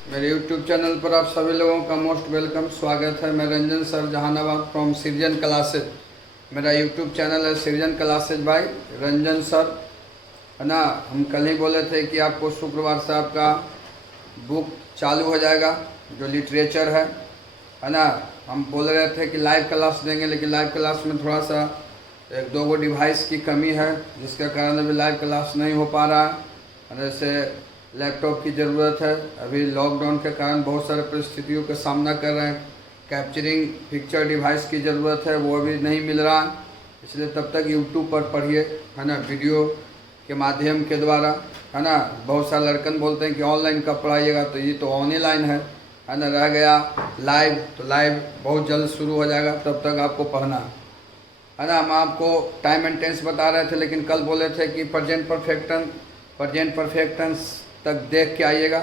मेरे YouTube channel पर आप सभी लोगों का मोस्ट वेलकम स्वागत है। मैं रंजन सर जहानाबाद फ्रॉम सृजन क्लासेज। मेरा YouTube चैनल है सृजन क्लासेज बाय रंजन सर, है ना। हम कल ही बोले थे कि आपको शुक्रवार से आपका बुक चालू हो जाएगा जो लिटरेचर है ना। हम बोल रहे थे कि लाइव क्लास देंगे, लेकिन लाइव क्लास में थोड़ा सा एक दो गो डिवाइस की कमी है, जिसके कारण अभी लाइव क्लास नहीं हो पा रहा है। जैसे लैपटॉप की ज़रूरत है, अभी लॉकडाउन के कारण बहुत सारे परिस्थितियों का सामना कर रहे हैं। कैप्चरिंग पिक्चर डिवाइस की ज़रूरत है, वो अभी नहीं मिल रहा, इसलिए तब तक यूट्यूब पर पढ़िए, है ना, वीडियो के माध्यम के द्वारा, है ना। बहुत सारे लड़कन बोलते हैं कि ऑनलाइन कब पढ़ाइएगा, तो ये तो ऑनलाइन है ना। रह गया लाइव, तो लाइव बहुत जल्द शुरू हो जाएगा, तब तक आपको पढ़ना है ना। हम आपको टाइम एंड टेंस बता रहे थे, लेकिन कल बोले थे कि प्रेजेंट परफेक्टेंस तक देख के आइएगा,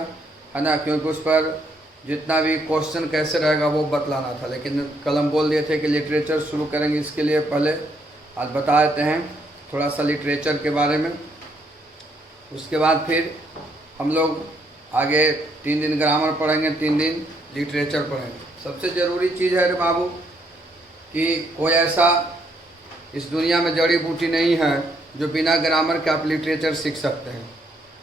है ना, क्योंकि उस पर जितना भी क्वेश्चन कैसे रहेगा वो बतलाना था। लेकिन कल हम बोल दिए थे कि लिटरेचर शुरू करेंगे, इसके लिए पहले आज बता देते हैं थोड़ा सा लिटरेचर के बारे में। उसके बाद फिर हम लोग आगे 3 दिन ग्रामर पढ़ेंगे, 3 दिन लिटरेचर पढ़ेंगे। सबसे ज़रूरी चीज़ है रे बाबू कि कोई ऐसा इस दुनिया में जड़ी बूटी नहीं है जो बिना ग्रामर के आप लिटरेचर सीख सकते हैं,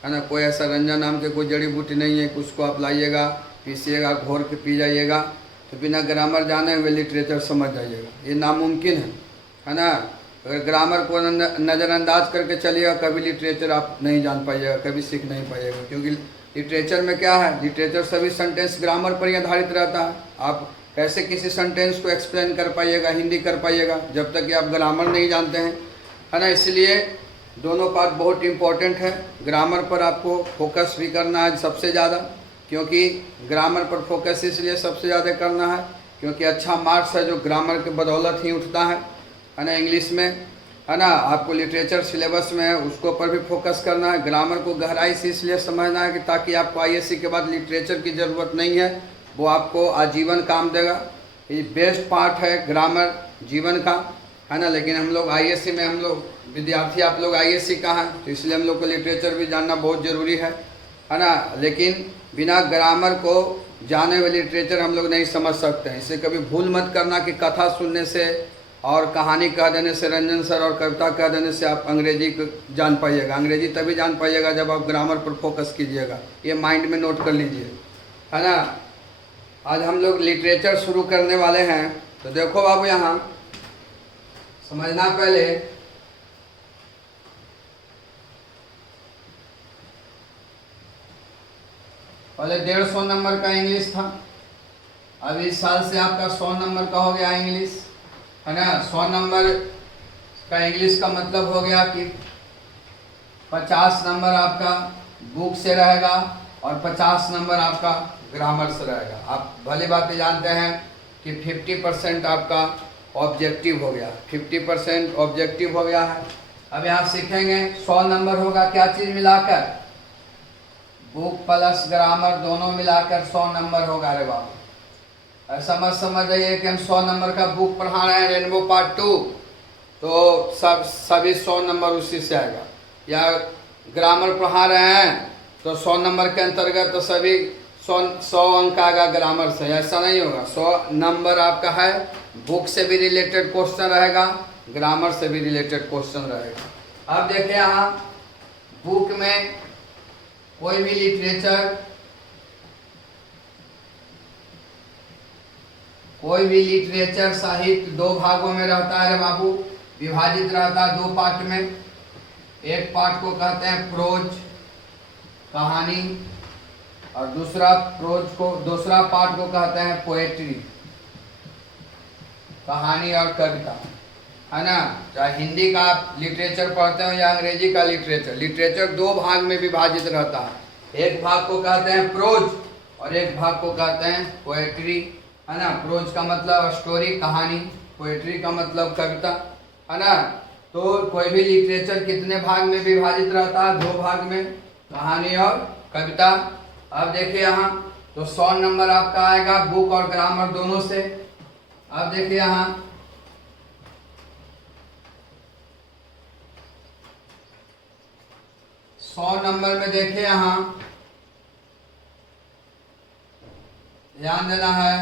है ना। कोई ऐसा रंजन नाम के कोई जड़ी बूटी नहीं है कि उसको आप लाइएगा, पीसिएगा, घोर के पी जाइएगा, तो बिना ग्रामर जाने हुए लिटरेचर समझ जाइएगा, ये नामुमकिन है ना। अगर ग्रामर को नज़रअंदाज करके चलिएगा, कभी लिटरेचर आप नहीं जान पाइएगा, कभी सीख नहीं पाइएगा। क्योंकि लिटरेचर में क्या है, लिटरेचर सभी सेंटेंस ग्रामर पर ही आधारित रहता है। आप कैसे किसी सेंटेंस को एक्सप्लेन कर पाइएगा, हिंदी कर पाइएगा, जब तक कि आप ग्रामर नहीं जानते हैं, है ना। इसलिए दोनों पार्ट बहुत इम्पोर्टेंट है। ग्रामर पर आपको फोकस भी करना है सबसे ज़्यादा, क्योंकि ग्रामर पर फोकस इसलिए सबसे ज़्यादा करना है क्योंकि अच्छा मार्क्स है जो ग्रामर के बदौलत ही उठता है ना। इंग्लिश में, है ना, आपको लिटरेचर सिलेबस में है, उसको पर भी फोकस करना है। ग्रामर को गहराई से इसलिए समझना है कि ताकि आपको आईएससी के बाद लिटरेचर की ज़रूरत नहीं है, वो आपको आजीवन काम देगा। ये बेस्ट पार्ट है ग्रामर जीवन का, है ना। लेकिन हम लोग आईएससी में, हम लोग विद्यार्थी, आप लोग आईएससी का है, तो इसलिए हम लोग को लिटरेचर भी जानना बहुत ज़रूरी है ना। लेकिन बिना ग्रामर को जाने हुए लिटरेचर हम लोग नहीं समझ सकते हैं। इसे कभी भूल मत करना कि कथा सुनने से और कहानी कह देने से, रंजन सर, और कविता कह देने से आप अंग्रेजी को जान पाइएगा। अंग्रेजी तभी जान पाइएगा जब आप ग्रामर पर फोकस कीजिएगा, ये माइंड में नोट कर लीजिए, है ना। आज हम लोग लिटरेचर शुरू करने वाले हैं, तो देखो बाबू, यहाँ समझना पहले 150 नंबर का इंग्लिश था, अब इस साल से आपका 100 नंबर का हो गया इंग्लिश, है ना। 100 नंबर का इंग्लिश का मतलब हो गया कि 50 नंबर आपका बुक से रहेगा और 50 नंबर आपका ग्रामर से रहेगा। आप भली बात जानते हैं कि 50% आपका ऑब्जेक्टिव हो गया, 50% ऑब्जेक्टिव हो गया है। अब यहाँ सीखेंगे 100 नंबर होगा क्या चीज़ मिलाकर, बुक प्लस ग्रामर दोनों मिलाकर 100 नंबर होगा। अरे बाबू, ऐसा मत समझ जाइए कि हम 100 नंबर का बुक पढ़ा रहे हैं रेनबो पार्ट 2, तो सभी 100 नंबर उसी से आएगा। या ग्रामर पढ़ा रहे हैं तो 100 नंबर के अंतर्गत तो सभी 100 अंक आएगा ग्रामर से, ऐसा नहीं होगा। 100 नंबर आपका है, बुक से भी रिलेटेड क्वेश्चन रहेगा, ग्रामर से भी रिलेटेड क्वेश्चन रहेगा। अब देखिए यहाँ बुक में कोई भी लिटरेचर साहित्य 2 भागों में रहता है रे बाबू, विभाजित रहता है 2 पार्ट में। एक पार्ट को कहते हैं प्रोज, कहानी, और दूसरा पार्ट को कहते हैं पोएट्री, कहानी और कविता, है ना। चाहे हिंदी का आप लिटरेचर पढ़ते हो या अंग्रेजी का लिटरेचर 2 भाग में विभाजित रहता है। एक भाग को कहते हैं प्रोज और एक भाग को कहते हैं पोएट्री, है ना। प्रोज का मतलब स्टोरी, कहानी, पोएट्री का मतलब कविता, है ना। तो कोई भी लिटरेचर कितने भाग में विभाजित रहता है, 2 भाग में, कहानी और कविता। अब देखिए यहाँ तो 100 नंबर आपका आएगा बुक और ग्रामर दोनों से। अब देखिए यहाँ 100 नंबर में देखिए यहाँ ध्यान देना है।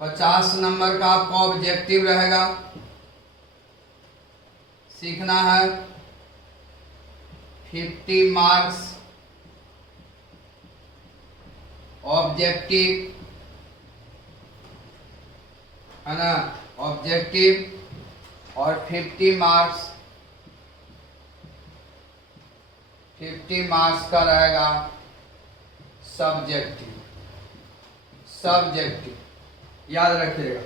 50 नंबर का आपका ऑब्जेक्टिव रहेगा। सीखना है 50 मार्क्स ऑब्जेक्टिव, है ना, ऑब्जेक्टिव, और 50 मार्क्स का रहेगा सब्जेक्टिव। याद रखिएगा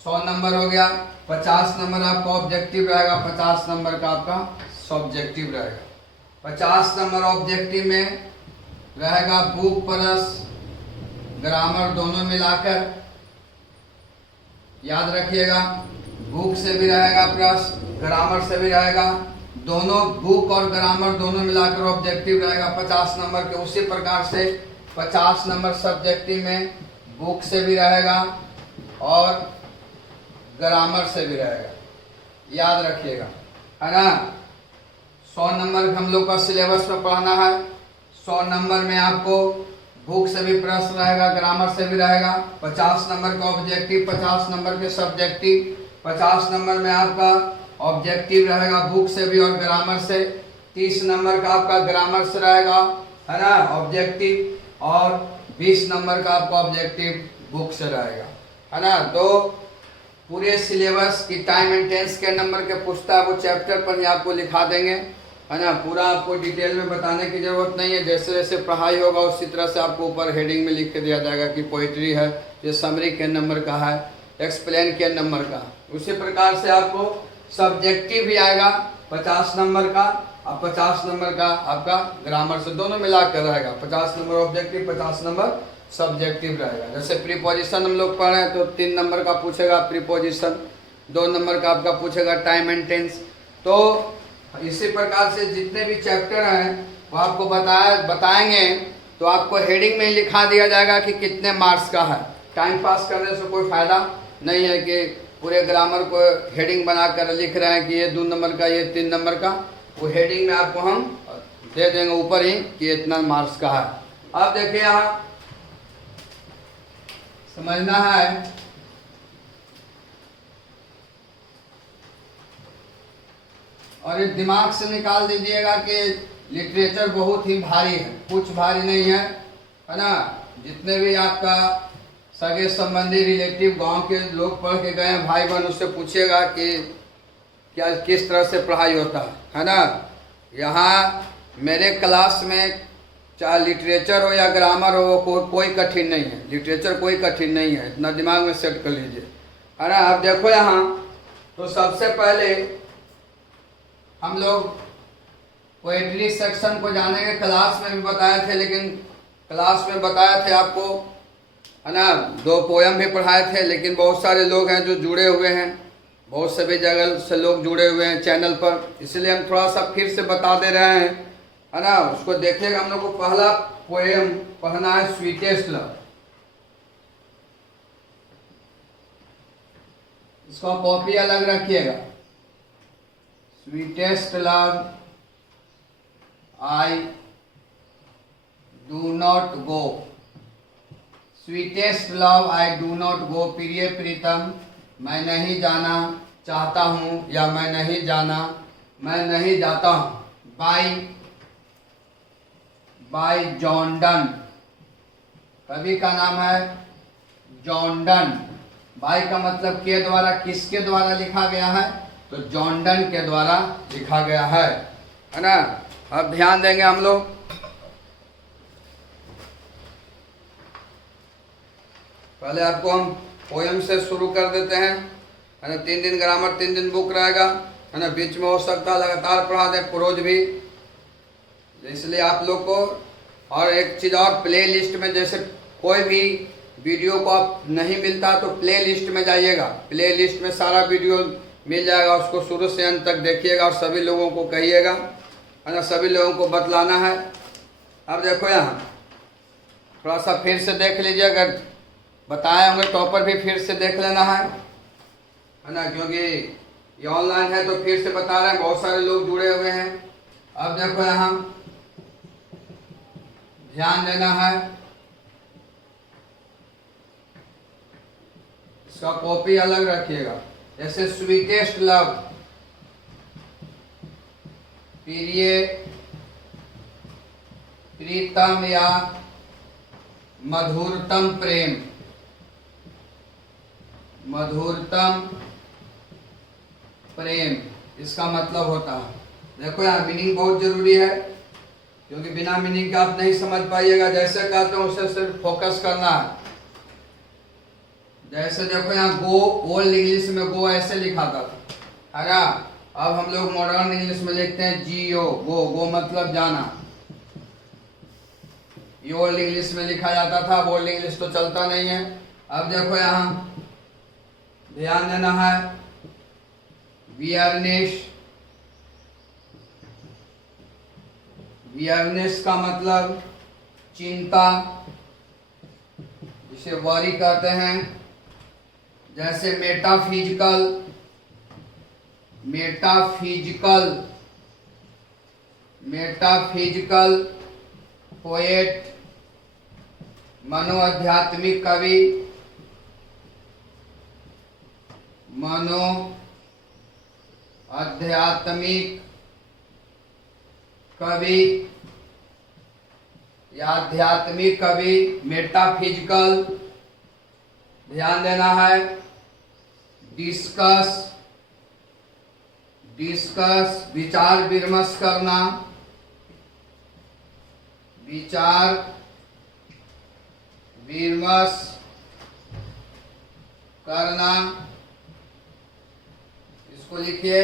100 नंबर हो गया, 50 नंबर आपका ऑब्जेक्टिव रहेगा, 50 नंबर का आपका सब्जेक्टिव रहेगा। 50 नंबर ऑब्जेक्टिव में रहेगा बुक प्लस ग्रामर दोनों मिलाकर। याद रखिएगा, बुक से भी रहेगा प्लस ग्रामर से भी रहेगा, दोनों बुक और ग्रामर दोनों मिलाकर ऑब्जेक्टिव रहेगा 50 नंबर के। उसी प्रकार से 50 नंबर सब्जेक्टिव में बुक से भी रहेगा और ग्रामर से भी रहेगा। याद रखिएगा, है ना। 100 नंबर हम लोग का सिलेबस में पढ़ना है। 100 नंबर में आपको बुक से भी प्रश्न रहेगा, ग्रामर से भी रहेगा। 50 नंबर का ऑब्जेक्टिव, 50 नंबर के सब्जेक्टिव। 50 नंबर में आपका ऑब्जेक्टिव रहेगा बुक से भी और ग्रामर से। 30 नंबर का आपका ग्रामर से रहेगा, है ना, ऑब्जेक्टिव, और 20 नंबर का आपका ऑब्जेक्टिव बुक से रहेगा, है ना। तो पूरे सिलेबस की टाइम एंड टेंस के नंबर के पूछता है वो चैप्टर पर ही आपको लिखा देंगे, है ना। पूरा आपको डिटेल में बताने की जरूरत नहीं है। जैसे जैसे पढ़ाई होगा उसी तरह से आपको ऊपर हेडिंग में लिख के दिया जाएगा कि पोइट्री है, ये समरी के नंबर का है, एक्सप्लेन के नंबर का। उसी प्रकार से आपको सब्जेक्टिव भी आएगा 50 नंबर का, और 50 नंबर का आपका ग्रामर से, दोनों मिलाकर रहेगा। 50 नंबर ऑब्जेक्टिव, 50 नंबर सब्जेक्टिव रहेगा। जैसे प्रीपोजिशन हम लोग पढ़ रहे हैं तो 3 नंबर का पूछेगा प्रीपोजिशन, 2 नंबर का आपका पूछेगा टाइम एंड टेंस। तो इसी प्रकार से जितने भी चैप्टर हैं वो आपको बताएंगे तो आपको हेडिंग में ही लिखा दिया जाएगा कि कितने मार्क्स का है। टाइम पास करने से कोई फायदा नहीं है कि पूरे ग्रामर को हेडिंग बनाकर लिख रहे हैं कि ये 2 नंबर का, ये 3 नंबर का। वो हेडिंग में आपको हम दे देंगे ऊपर ही कि इतना मार्क्स का है। अब देखिए यहाँ समझना है, और ये दिमाग से निकाल दीजिएगा कि लिटरेचर बहुत ही भारी है, कुछ भारी नहीं है, है ना। जितने भी आपका सगे संबंधी रिलेटिव गांव के लोग पढ़ के गए हैं, भाई बहन, उससे पूछिएगा कि क्या किस तरह से पढ़ाई होता है ना। यहाँ मेरे क्लास में चाहे लिटरेचर हो या ग्रामर हो, कोई कठिन नहीं है। लिटरेचर कोई कठिन नहीं है, इतना दिमाग में सेट कर लीजिए, है ना। अब देखो यहाँ तो सबसे पहले हम लोग पोएट्री सेक्शन को जानेंगे। क्लास में भी बताए थे, लेकिन क्लास में बताए थे आपको, है ना, 2 पोयम भी पढ़ाए थे। लेकिन बहुत सारे लोग हैं जो जुड़े हुए हैं, बहुत सभी जगह से लोग जुड़े हुए हैं चैनल पर, इसलिए हम थोड़ा सा फिर से बता दे रहे हैं, है ना। उसको देखिएगा। हम लोग को पहला पोएम पढ़ना है स्वीटेस्ट लव। इसका कॉपी अलग रखिएगा। Sweetest love I do not go, sweetest love I do not go, प्रिय प्रीतम मैं नहीं जाना चाहता हूँ, या मैं नहीं जाता हूँ। बाय जॉन डन, कवि का नाम है जॉन डन। बाय का मतलब के द्वारा, किसके द्वारा लिखा गया है, तो जॉन डन के द्वारा लिखा गया है ना। अब ध्यान देंगे हम लोग। पहले आपको हम पोएम से शुरू कर देते हैं, है ना। 3 दिन ग्रामर, 3 दिन बुक रहेगा, है ना। बीच में हो सकता है लगातार पढ़ा दें प्रोज भी, इसलिए आप लोग को। और एक चीज़ और, प्ले लिस्ट में जैसे कोई भी वीडियो को आप नहीं मिलता तो प्ले लिस्ट में जाइएगा, प्ले लिस्ट में सारा वीडियो मिल जाएगा, उसको शुरू से अंत तक देखिएगा और सभी लोगों को कहिएगा, है ना, सभी लोगों को बतलाना है। अब देखो यहाँ थोड़ा सा फिर से देख लीजिए, अगर बताए होंगे टॉपर भी फिर से देख लेना है ना, क्योंकि ये ऑनलाइन है तो फिर से बता रहे हैं, बहुत सारे लोग जुड़े हुए हैं। अब देखो यहाँ ध्यान देना है, इसका कॉपी अलग रखिएगा। जैसे स्वीटेस्ट लव, प्रिय, प्रीतम या मधुरतम प्रेम, मधुरतम प्रेम इसका मतलब होता है। देखो यहाँ मीनिंग बहुत जरूरी है, क्योंकि बिना मीनिंग का आप नहीं समझ पाइएगा। जैसे कहते हैं उसे सिर्फ फोकस करना है। जैसे देखो यहाँ गो, ओल्ड इंग्लिश में गो ऐसे लिखा था, है ना। अब हम लोग मॉडर्न इंग्लिश में लिखते हैं जीओ, गो, गो मतलब जाना। ये ओल्ड इंग्लिश में लिखा जाता था, अब ओल्ड इंग्लिश तो चलता नहीं है। अब देखो यहाँ ध्यान देना है, वियरनेस, वियरनेस का मतलब चिंता, जिसे वरी कहते हैं। जैसे मेटाफिजिकल, मेटाफिजिकल, मेटाफिजिकल पोएट, मनोआध्यात्मिक कवि, मनो आध्यात्मिक कवि या आध्यात्मिक कवि, मेटाफिजिकल। ध्यान देना है, डिस्कस, डिस्कस विचार विमर्श करना, विचार विमर्श करना, इसको लिखिए।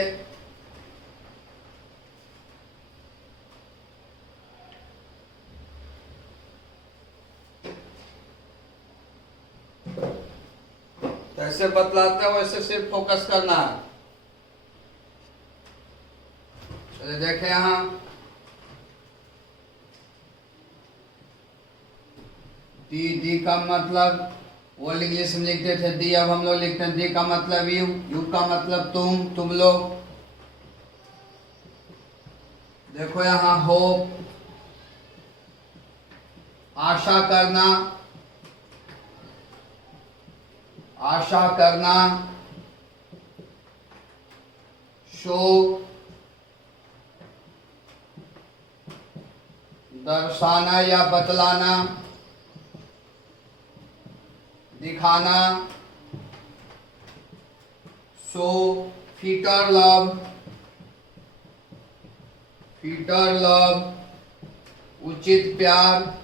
जैसे बतलाते हैं वैसे सिर्फ फोकस करना है। चलिए देखें यहाँ डी, डी का मतलब ओल्ड इंग्लिश में लिखते थे डी, अब हम लोग लिखते हैं डी का मतलब यू, यू का मतलब तुम लोग। देखो यहाँ होप, आशा करना, आशा करना। शो, दर्शाना या बतलाना, दिखाना। सो, फीटर लव, फीटर लव उचित प्यार,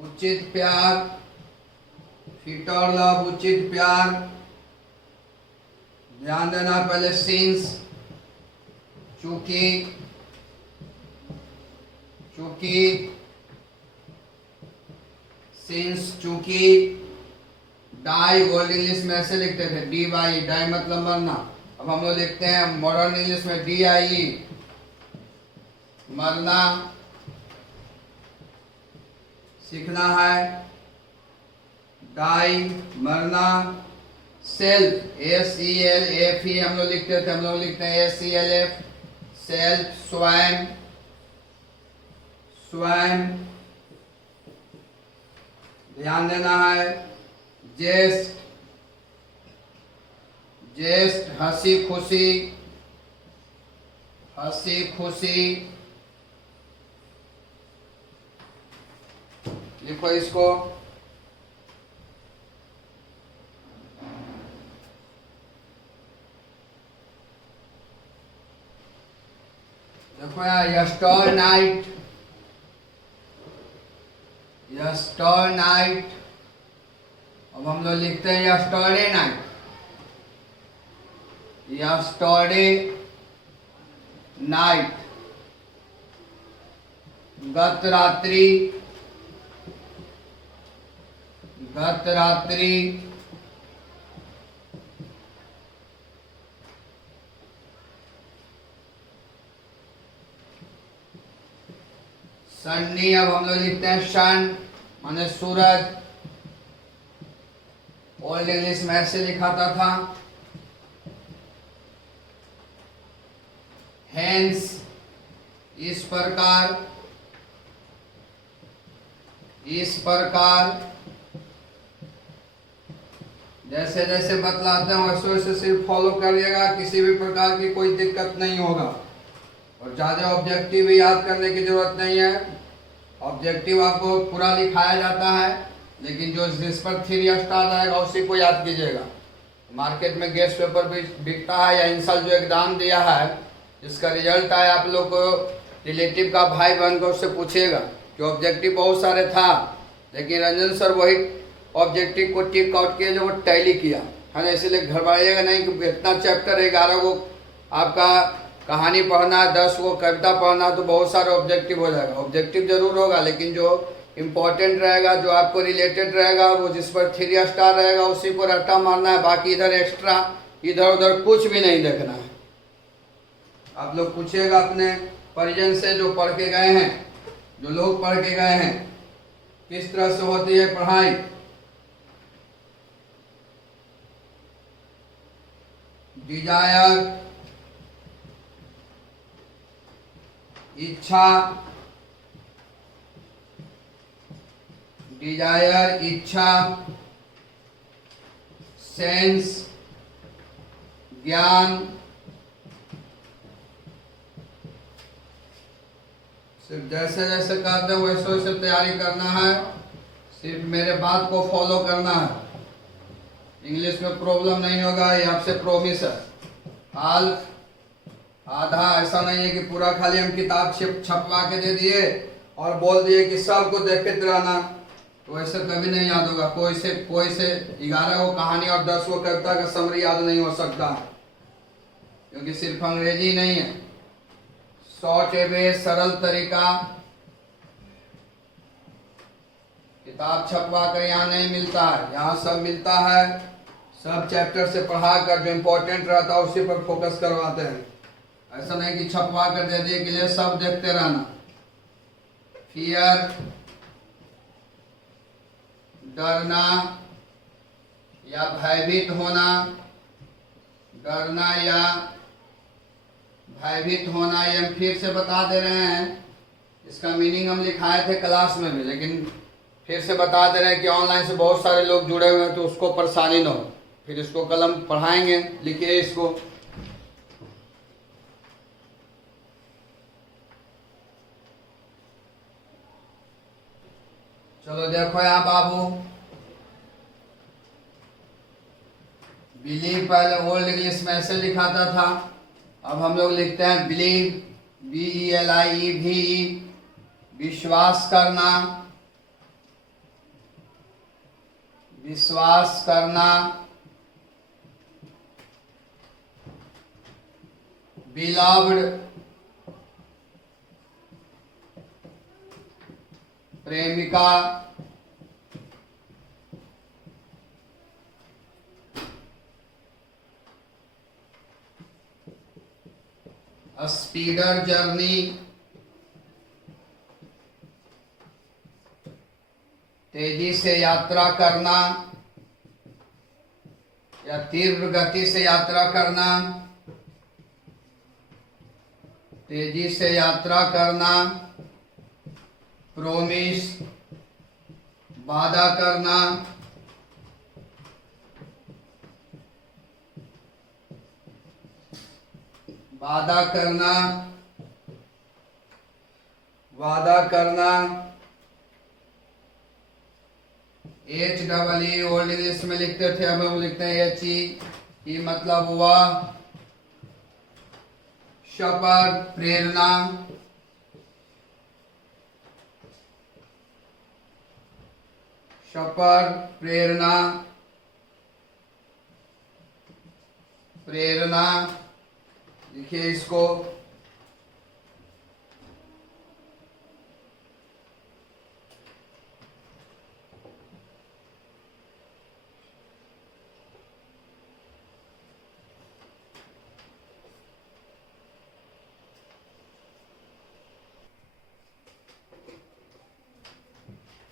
उचित प्यार, फीटर लव उचित प्यार। ध्यान देना पहले सिंस, चूंकि, चूंकि, सिंस चूंकि। डाई ओल्ड इंग्लिश में ऐसे लिखते थे डी वाई, डाई मतलब मरना। अब हम लोग लिखते हैं मॉडर्न इंग्लिश में डी आई ई, मरना। सीखना है, डाई मरना। Self, S E L F ही हम लोग लिखते थे, हम लोग लिखते हैं S E L F, self स्वयं, स्वयं। ध्यान देना है, जेस्ट, जेस्ट हंसी खुशी, हंसी खुशी। लिखो इसको। देखो यार, यस्टर नाइट, यस्टर नाइट। अब हम लोग लिखते हैं यस्टरडे नाइट, यस्टरडे नाइट। गत रात्रि, गत रात्रि। सन्नी, अब हम लोग लिखते हैं सन, माने सूरज। ओल्ड इंग्लिश में ऐसे लिखाता था, हेंस, इस प्रकार, इस प्रकार। जैसे जैसे बतलाते हैं वैसे वैसे सिर्फ फॉलो करिएगा, किसी भी प्रकार की कोई दिक्कत नहीं होगा। और ज़्यादा ऑब्जेक्टिव भी याद करने की जरूरत नहीं है। ऑब्जेक्टिव आपको पूरा लिखाया जाता है, लेकिन जो जिस पर 3 स्टार रहेगा उसी को याद कीजिएगा। मार्केट में गेस्ट पेपर भी बिकता है, या इन साल जो एग्ज़ाम दिया है जिसका रिजल्ट आया, आप लोग को रिलेटिव का भाई बहन को उससे पूछिएगा कि ऑब्जेक्टिव बहुत सारे था, लेकिन रंजन सर वही ऑब्जेक्टिव को टिक आउट किया जो वो टैली किया है ना। इसलिए घबराइएगा नहीं कि इतना चैप्टर 11 को आपका कहानी पढ़ना, 10 को कविता पढ़ना, तो बहुत सारे ऑब्जेक्टिव हो जाएगा। ऑब्जेक्टिव जरूर होगा, लेकिन जो इम्पोर्टेंट रहेगा, जो आपको रिलेटेड रहेगा, वो जिस पर 3 स्टार रहेगा उसी को रट्टा मारना है। बाकी इधर एक्स्ट्रा इधर उधर कुछ भी नहीं देखना है। आप लोग पूछिएगा अपने परिजन से जो पढ़ के गए हैं, जो लोग पढ़ के गए हैं, किस तरह से होती है पढ़ाई। डिजायर, इच्छा, डिजायर इच्छा, सेंस ज्ञान। सिर्फ जैसे जैसे कहते हैं वैसे वैसे तैयारी करना है, सिर्फ मेरे बात को फॉलो करना है। इंग्लिश में प्रॉब्लम नहीं होगा, ये आपसे प्रॉमिस है। हाल आधा, ऐसा नहीं है कि पूरा खाली हम किताब छपवा के दे दिए और बोल दिए कि सबको देखते रहना, तो ऐसे कभी नहीं याद होगा। कोई से 11 को कहानी और 10 को कविता का समरी याद नहीं हो सकता, क्योंकि सिर्फ अंग्रेजी नहीं है। शॉर्ट वे सरल तरीका किताब छपवा कर यहाँ नहीं मिलता है, यहाँ सब मिलता है। सब चैप्टर से पढ़ा कर जो इम्पोर्टेंट रहता है उसी पर फोकस करवाते हैं। ऐसा नहीं कि छपवा कर दे दिए के लिए सब देखते रहना। फियर डरना या भयभीत होना, डरना या भयभीत होना, ये हम फिर से बता दे रहे हैं। इसका मीनिंग हम लिखाए थे क्लास में भी, लेकिन फिर से बता दे रहे हैं कि ऑनलाइन से बहुत सारे लोग जुड़े हुए हैं, तो उसको परेशानी ना हो। फिर इसको कलम पढ़ाएंगे, लिखिए इसको। चलो देखो यहाँ बाबू, बिलीव पहले ओल्ड इंग्लिश में ऐसे लिखाता था, अब हम लोग लिखते हैं बिलीव, BELIEVE, विश्वास करना, विश्वास करना। बिलव्ड, प्रेमिका। स्पीडर जर्नी, तेजी से यात्रा करना या तीव्र गति से यात्रा करना, तेजी से यात्रा करना। प्रोमिस, वादा करना। वादा करना, वादा करना। HEE ओल्ड इंग्लिश में लिखते थे, अब हम लिखते हैं HE, मतलब हुआ शपथ, प्रेरणा। शपथ, प्रेरणा, प्रेरणा। लिखिए इसको।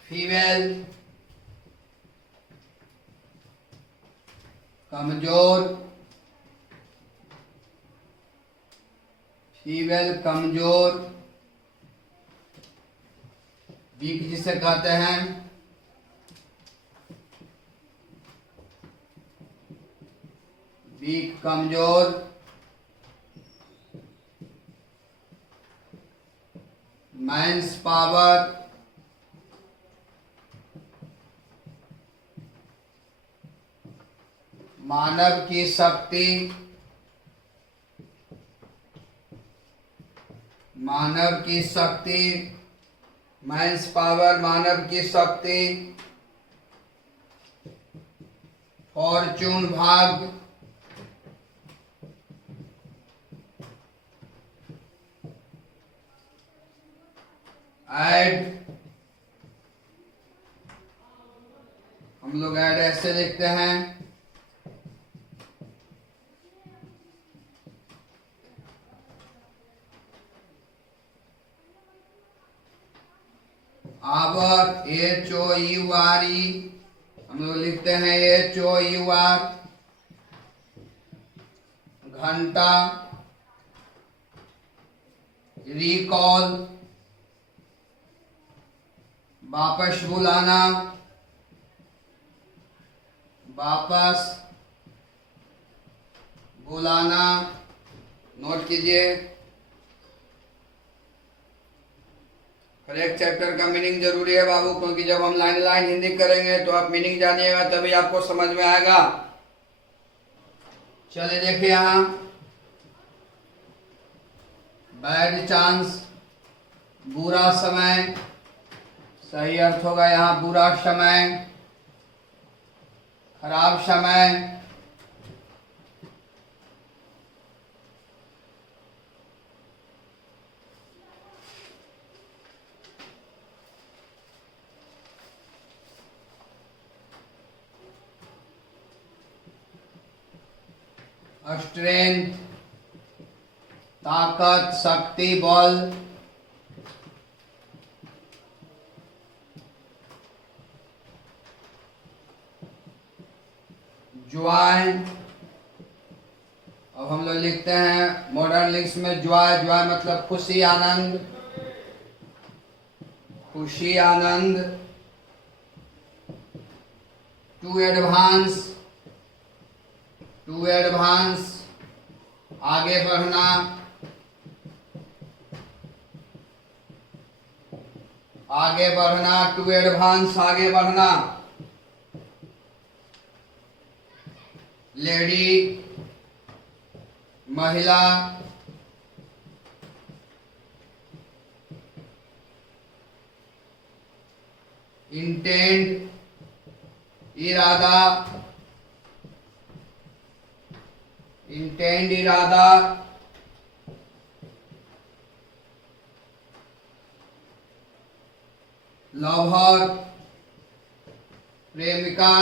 फीमेल, कमजोर। फीमेल कमजोर, वीक जिसे कहते हैं। कमजोर, मैंस पावर, मानव की शक्ति, मानव की शक्ति, मैंस पावर मानव की शक्ति, फॉर्चून भाग्य, ऐड, हम लोग ऐड ऐसे लिखते हैं, आवर HOURE, हम लोग लिखते हैं HOUR, घंटा, रिकॉल, वापस बुलाना, वापस बुलाना। नोट कीजिए, हर एक चैप्टर का मीनिंग जरूरी है बाबू, क्योंकि जब हम लाइन लाइन हिंदी करेंगे तो आप मीनिंग जानिएगा तभी आपको समझ में आएगा। चलिए देखिए यहाँ बैड चांस, बुरा समय, सही अर्थ होगा यहाँ बुरा समय, खराब समय, स्ट्रेंथ, ताकत, शक्ति, बल, जॉय। अब हम लोग लिखते हैं मॉडर्न लिंक्स में जॉय, जॉय मतलब खुशी, आनंद, खुशी, आनंद। टू एडवांस, टू एडवांस आगे बढ़ना, आगे बढ़ना, टू एडवांस आगे बढ़ना। लेडी, महिला, इंटेंट इरादा, इंटेंड इरादा, लवर प्रेमिका,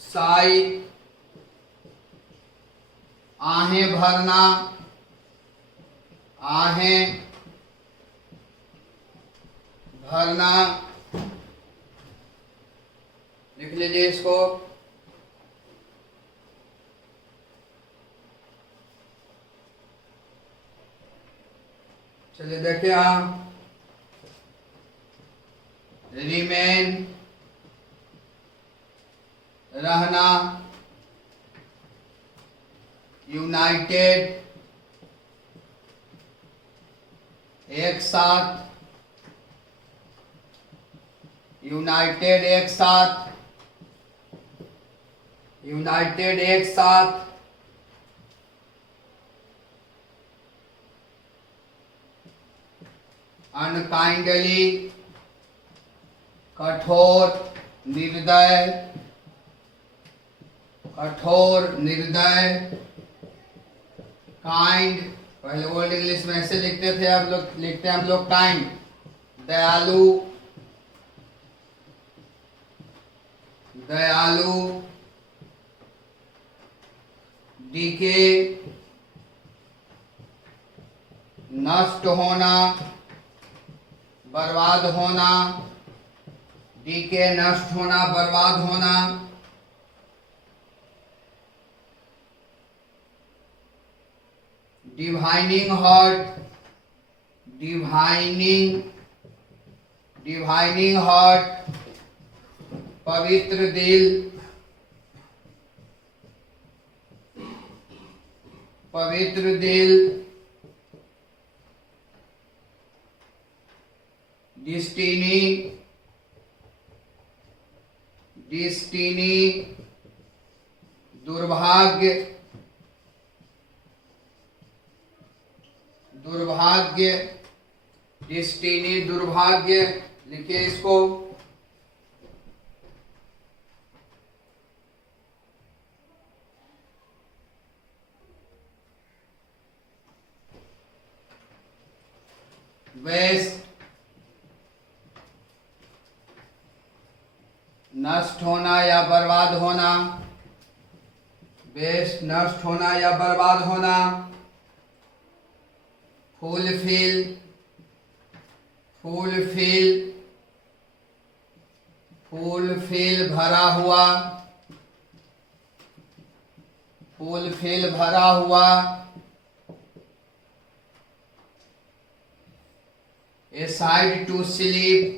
साई आहें भरना, आहें भरना। लिख लीजिए इसको। चलिए देखिए आप, रिमेन रहना, यूनाइटेड एक साथ, यूनाइटेड एक साथ, यूनाइटेड एक साथ। अनकाइंडली कठोर, निर्दय, कठोर, निर्दय। काइंड, पहले ओल्ड इंग्लिश में ऐसे लिखते थे, अब लोग लिखते हैं हम लोग काइंड, दयालु, दयालु। डीके नष्ट होना, बर्बाद होना, डीके नष्ट होना, बर्बाद होना। Divining heart, divining, divining heart पवित्र दिल, पवित्र दिल, डिस्टिनी, डिस्टिनी, दुर्भाग्य, दुर्भाग्य, डिस्टिनी, दुर्भाग्य। लिखिए इसको। वेस्ट, नष्ट होना या बर्बाद होना, वेस्ट, नष्ट होना या बर्बाद होना। फुलफिल, फुलफिल, फुलफिल, भरा हुआ, फुलफिल, भरा हुआ। A side to sleep,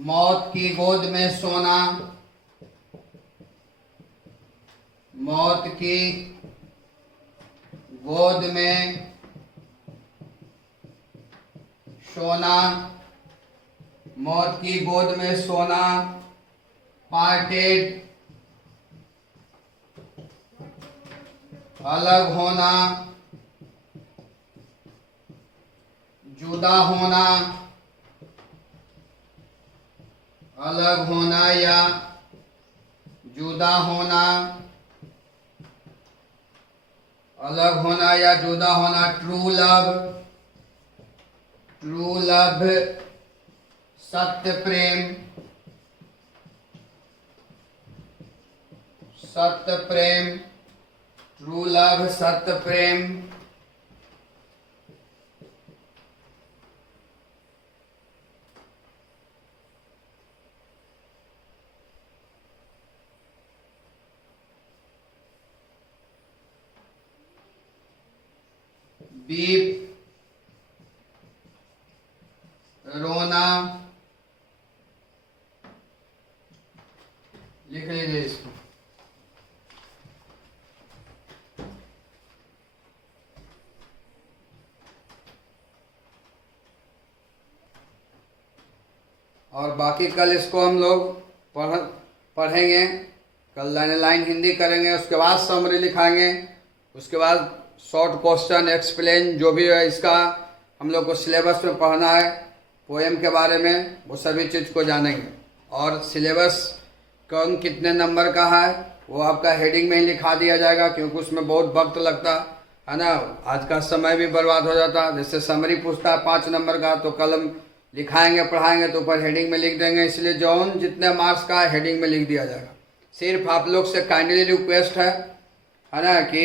मौत की गोद में सोना, मौत की गोद में सोना, मौत की गोद में सोना। पार्टेड, अलग होना, जुदा होना, अलग होना या जुदा होना, अलग होना या जुदा होना। ट्रू लव, ट्रू लव, सत्य प्रेम, सत्य प्रेम, ट्रू लव, सत्य प्रेम। बीप, रोना। लिख लीजिए इसको। और बाकी कल इसको हम लोग पढ़ेंगे। कल लाइन लाइन हिंदी करेंगे, उसके बाद समरी लिखाएंगे, उसके बाद शॉर्ट क्वेश्चन एक्सप्लेन जो भी है इसका हम लोग को सिलेबस में पढ़ना है। पोएम के बारे में वो सभी चीज़ को जानेंगे। और सिलेबस कौन कितने नंबर का है वो आपका हेडिंग में ही लिखा दिया जाएगा, क्योंकि उसमें बहुत वक्त लगता है ना। आज का समय भी बर्बाद हो जाता। जैसे समरी पूछता है 5 नंबर का, तो कल हम लिखाएंगे पढ़ाएंगे तो ऊपर हेडिंग में लिख देंगे। इसलिए जौन जितने मार्क्स का है हेडिंग में लिख दिया जाएगा। सिर्फ आप लोग से काइंडली रिक्वेस्ट है ना कि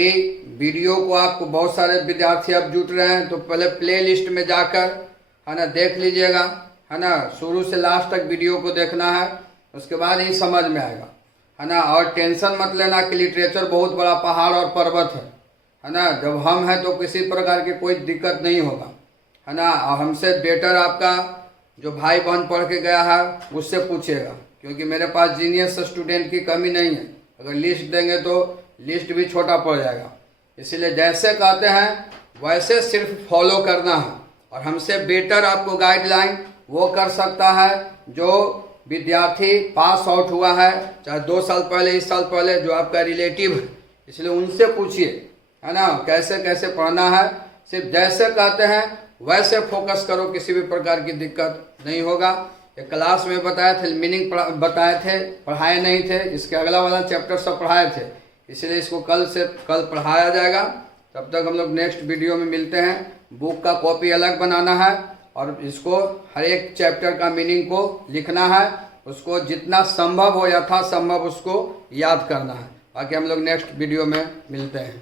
वीडियो को आपको बहुत सारे विद्यार्थी अब जुट रहे हैं, तो पहले प्ले लिस्ट में जाकर है ना देख लीजिएगा, है ना। शुरू से लास्ट तक वीडियो को देखना है, उसके बाद ही समझ में आएगा, है ना। और टेंशन मत लेना कि लिटरेचर बहुत बड़ा पहाड़ और पर्वत है ना। जब हम हैं तो किसी प्रकार की कोई दिक्कत नहीं होगा, है ना। और हमसे बेटर आपका जो भाई बहन पढ़ के गया है उससे पूछिएगा, क्योंकि मेरे पास जीनियस स्टूडेंट की कमी नहीं है। अगर लिस्ट देंगे तो लिस्ट भी छोटा पड़ जाएगा। इसलिए जैसे कहते हैं वैसे सिर्फ फॉलो करना है। और हमसे बेटर आपको गाइडलाइन वो कर सकता है जो विद्यार्थी पास आउट हुआ है, चाहे 2 साल पहले, इस साल पहले, जो आपका रिलेटिव है। इसलिए उनसे पूछिए, है ना, कैसे कैसे पढ़ना है। सिर्फ जैसे कहते हैं वैसे फोकस करो, किसी भी प्रकार की दिक्कत नहीं होगा। ये क्लास में बताए थे, मीनिंग बताए थे, पढ़ाए नहीं थे। इसके अगला वाला चैप्टर सब पढ़ाए थे, इसलिए इसको कल पढ़ाया जाएगा। तब तक हम लोग नेक्स्ट वीडियो में मिलते हैं। बुक का कॉपी अलग बनाना है और इसको हर एक चैप्टर का मीनिंग को लिखना है, उसको जितना संभव हो यथासंभव उसको याद करना है। बाकी हम लोग नेक्स्ट वीडियो में मिलते हैं।